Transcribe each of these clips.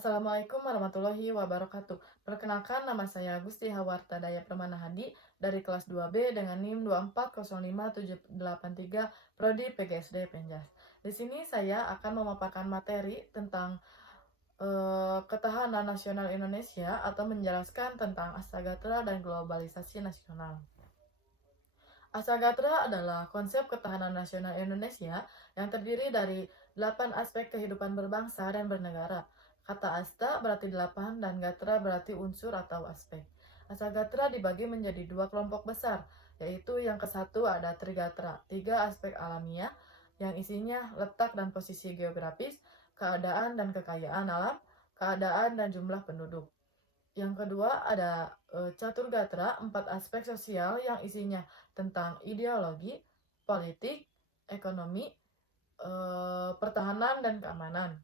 Assalamualaikum warahmatullahi wabarakatuh. Perkenalkan, nama saya Gusti Hawarta Daya Permana Hadi dari kelas 2B dengan NIM 2405783 Prodi PGSD Penjas. Di sini saya akan memaparkan materi tentang ketahanan nasional Indonesia atau menjelaskan tentang Astagatera dan globalisasi nasional. Astagatera adalah konsep ketahanan nasional Indonesia yang terdiri dari 8 aspek kehidupan berbangsa dan bernegara. Kata asta berarti 8 dan gatra berarti unsur atau aspek. Astagatera dibagi menjadi 2 kelompok besar, yaitu yang ke-1 ada Trigatra, 3 aspek alamiah yang isinya letak dan posisi geografis, keadaan dan kekayaan alam, keadaan dan jumlah penduduk. Yang kedua ada Caturgatra, 4 aspek sosial yang isinya tentang ideologi, politik, ekonomi, pertahanan, dan keamanan.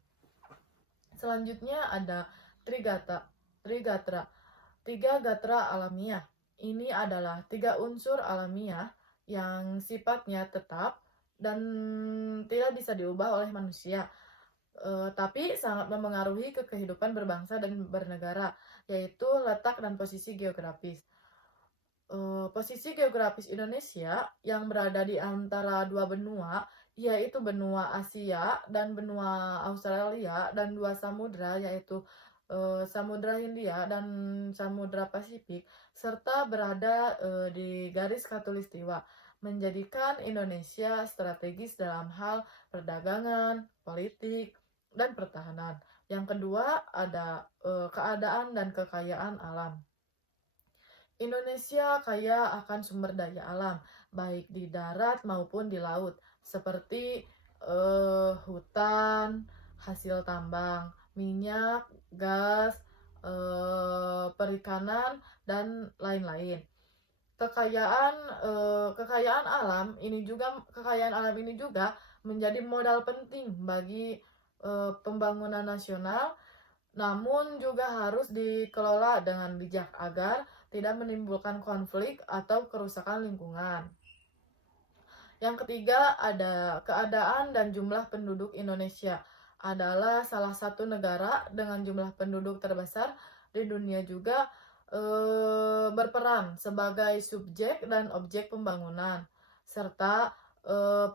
Selanjutnya ada Trigatra, 3 gatra alamiah. Ini adalah 3 unsur alamiah yang sifatnya tetap dan tidak bisa diubah oleh manusia, tapi sangat memengaruhi ke kehidupan berbangsa dan bernegara, yaitu letak dan posisi geografis. Posisi geografis Indonesia yang berada di antara 2 benua, yaitu benua Asia dan benua Australia, dan 2 samudra, yaitu Samudra Hindia dan Samudra Pasifik, serta berada di garis khatulistiwa, menjadikan Indonesia strategis dalam hal perdagangan, politik, dan pertahanan. Yang kedua ada keadaan dan kekayaan alam. Indonesia kaya akan sumber daya alam, baik di darat maupun di laut, seperti hutan, hasil tambang, minyak, gas, perikanan, dan lain-lain. Kekayaan alam ini juga menjadi modal penting bagi pembangunan nasional, namun juga harus dikelola dengan bijak agar tidak menimbulkan konflik atau kerusakan lingkungan. Yang ketiga ada keadaan dan jumlah penduduk. Indonesia adalah salah satu negara dengan jumlah penduduk terbesar di dunia, juga berperan sebagai subjek dan objek pembangunan, serta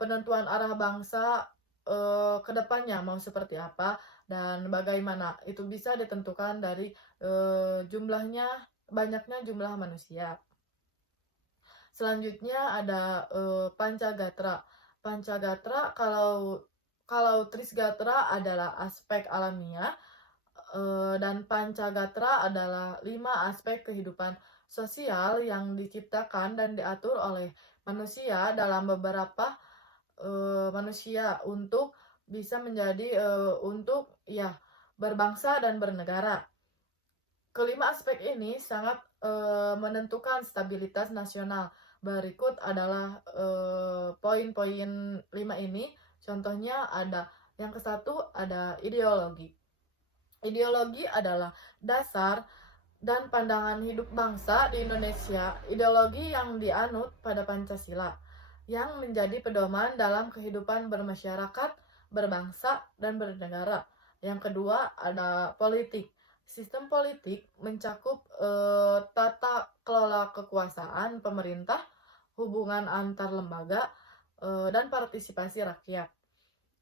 penentuan arah bangsa ke depannya mau seperti apa dan bagaimana. Itu bisa ditentukan dari banyaknya jumlah manusia. Selanjutnya ada Pancagatra. Pancagatra, kalau Trisgatra adalah aspek alamiah, dan Pancagatra adalah 5 aspek kehidupan sosial yang diciptakan dan diatur oleh manusia dalam beberapa manusia untuk bisa menjadi untuk berbangsa dan bernegara. Kelima aspek ini sangat menentukan stabilitas nasional. Berikut adalah poin-poin 5 ini. Contohnya ada yang ke-1 ada ideologi. Ideologi adalah dasar dan pandangan hidup bangsa di Indonesia. Ideologi yang dianut pada Pancasila, yang menjadi pedoman dalam kehidupan bermasyarakat, berbangsa, dan bernegara. Yang kedua ada politik. Sistem politik mencakup tata kelola kekuasaan pemerintah, hubungan antar lembaga, dan partisipasi rakyat.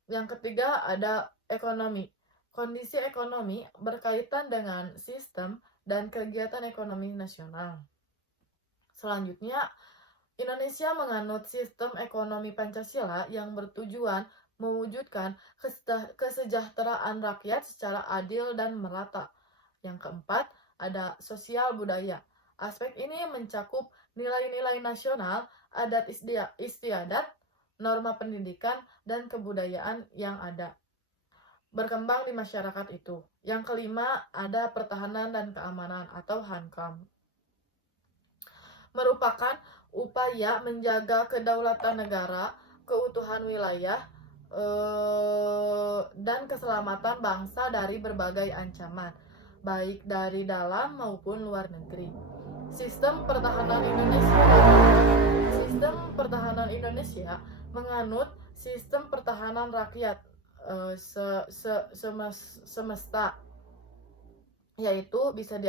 Yang ketiga ada ekonomi. Kondisi ekonomi berkaitan dengan sistem dan kegiatan ekonomi nasional. Selanjutnya, Indonesia menganut sistem ekonomi Pancasila yang bertujuan mewujudkan kesejahteraan rakyat secara adil dan merata. Yang keempat, ada sosial budaya. Aspek ini mencakup nilai-nilai nasional, adat istiadat, norma pendidikan, dan kebudayaan yang ada berkembang di masyarakat itu. Yang kelima, ada pertahanan dan keamanan atau HANKAM. Merupakan upaya menjaga kedaulatan negara, keutuhan wilayah, dan keselamatan bangsa dari berbagai ancaman, baik dari dalam maupun luar negeri. Sistem pertahanan Indonesia menganut sistem pertahanan rakyat semesta. yaitu bisa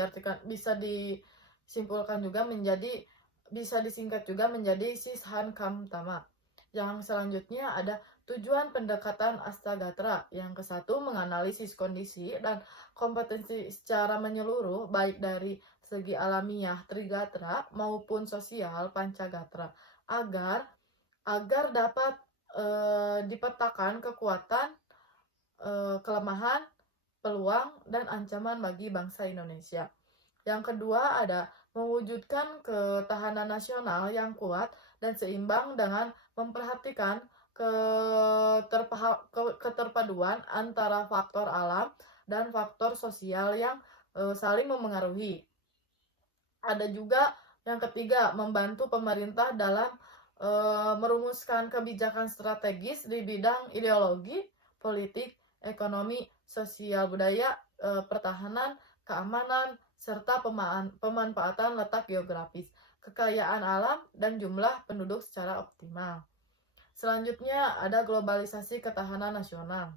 disimpulkan juga menjadi, bisa disingkat juga menjadi Sishan Kamtama. Yang selanjutnya ada tujuan pendekatan Astagatra. Yang ke-1, menganalisis kondisi dan kompetensi secara menyeluruh baik dari segi alamiah Trigatra maupun sosial Pancagatra agar dapat dipetakan kekuatan, kelemahan, peluang, dan ancaman bagi bangsa Indonesia. Yang kedua ada mewujudkan ketahanan nasional yang kuat dan seimbang dengan memperhatikan keterpaduan antara faktor alam dan faktor sosial yang saling memengaruhi. Ada juga yang ketiga, membantu pemerintah dalam merumuskan kebijakan strategis di bidang ideologi, politik, ekonomi, sosial budaya, pertahanan, keamanan, serta pemanfaatan letak geografis, kekayaan alam, dan jumlah penduduk secara optimal. Selanjutnya ada globalisasi ketahanan nasional.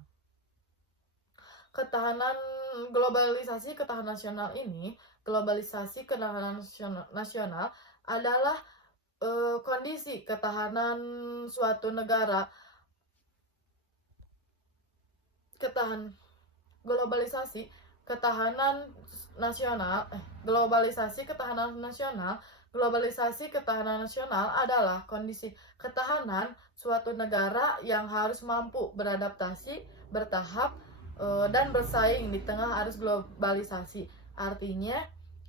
Globalisasi ketahanan nasional adalah kondisi ketahanan suatu negara. Globalisasi ketahanan nasional adalah kondisi ketahanan suatu negara yang harus mampu beradaptasi, bertahap, dan bersaing di tengah arus globalisasi. Artinya,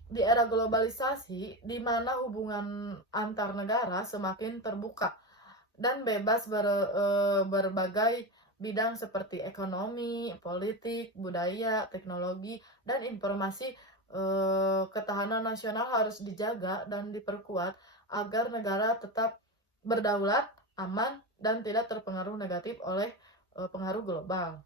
di era globalisasi, di mana hubungan antar negara semakin terbuka dan bebas berbagai bidang seperti ekonomi, politik, budaya, teknologi, dan informasi, ketahanan nasional harus dijaga dan diperkuat agar negara tetap berdaulat, aman, dan tidak terpengaruh negatif oleh pengaruh global.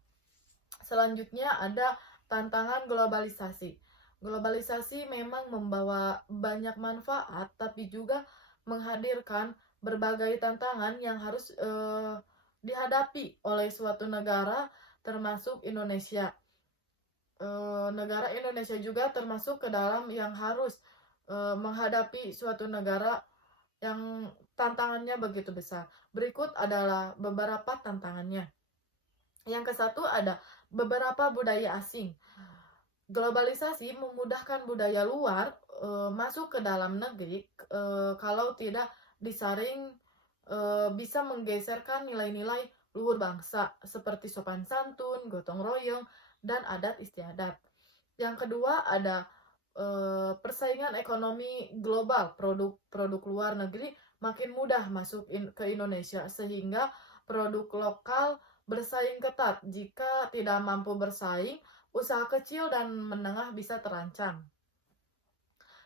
Selanjutnya ada tantangan globalisasi. Globalisasi memang membawa banyak manfaat, tapi juga menghadirkan berbagai tantangan yang harus dihadapi oleh suatu negara, termasuk Indonesia. Negara Indonesia juga termasuk ke dalam yang harus menghadapi suatu negara yang tantangannya begitu besar. Berikut adalah beberapa tantangannya. Yang ke-1 ada beberapa budaya asing. Globalisasi memudahkan budaya luar masuk ke dalam negeri, kalau tidak disaring bisa menggeserkan nilai-nilai luhur bangsa seperti sopan santun, gotong royong, dan adat istiadat. Yang kedua ada persaingan ekonomi global. Produk luar negeri makin mudah masuk ke Indonesia sehingga produk lokal bersaing ketat. Jika tidak mampu bersaing, usaha kecil dan menengah bisa terancam.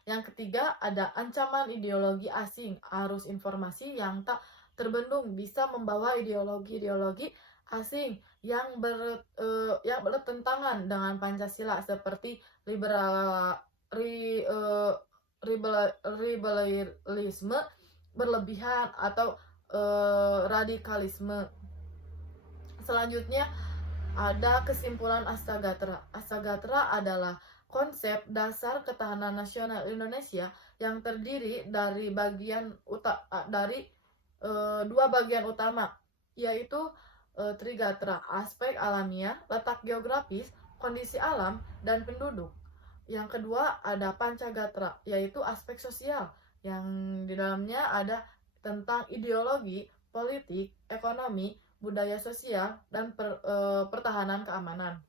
Yang ketiga ada ancaman ideologi asing. Arus informasi yang tak terbendung bisa membawa ideologi asing yang bertentangan dengan Pancasila seperti liberalisme berlebihan atau radikalisme. Selanjutnya ada kesimpulan Astagatra. Astagatra adalah konsep dasar ketahanan nasional Indonesia yang terdiri dari dua bagian utama, yaitu Trigatra, aspek alamiah, letak geografis, kondisi alam, dan penduduk. Yang kedua ada Pancagatra, yaitu aspek sosial, yang di dalamnya ada tentang ideologi, politik, ekonomi, budaya sosial, dan pertahanan keamanan.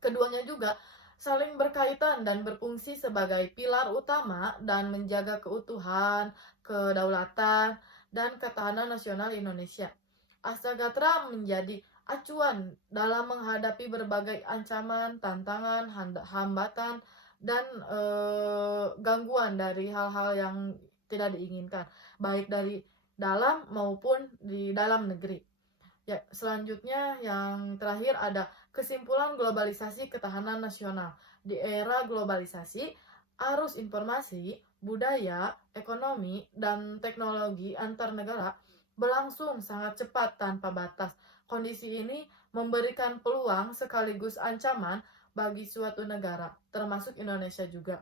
Keduanya juga saling berkaitan dan berfungsi sebagai pilar utama dan menjaga keutuhan, kedaulatan, dan ketahanan nasional Indonesia. Astagatra menjadi acuan dalam menghadapi berbagai ancaman, tantangan, hambatan, dan gangguan dari hal-hal yang tidak diinginkan, baik dari dalam maupun di dalam negeri. Ya, selanjutnya yang terakhir ada kesimpulan globalisasi ketahanan nasional. Di era globalisasi, arus informasi, budaya, ekonomi, dan teknologi antar negara berlangsung sangat cepat tanpa batas. Kondisi ini memberikan peluang sekaligus ancaman bagi suatu negara, termasuk Indonesia juga.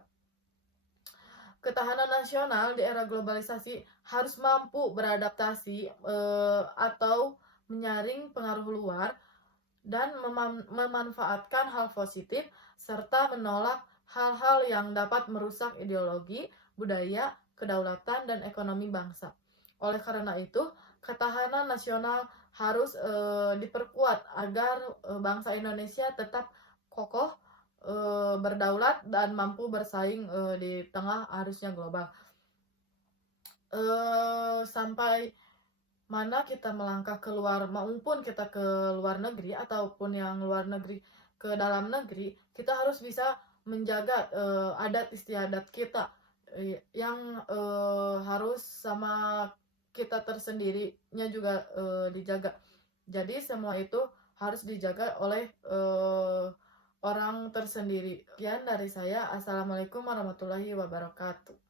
Ketahanan nasional di era globalisasi harus mampu beradaptasi atau menyaring pengaruh luar dan memanfaatkan hal positif serta menolak hal-hal yang dapat merusak ideologi, budaya, kedaulatan, dan ekonomi bangsa. Oleh karena itu, ketahanan nasional harus diperkuat agar bangsa Indonesia tetap kokoh, berdaulat, dan mampu bersaing di tengah arusnya global. Sampai mana kita melangkah keluar, maupun kita ke luar negeri ataupun yang luar negeri ke dalam negeri, kita harus bisa menjaga adat istiadat kita yang harus sama kita tersendirinya juga dijaga. Jadi semua itu harus dijaga oleh orang tersendiri. Sekian dari saya. Assalamualaikum warahmatullahi wabarakatuh.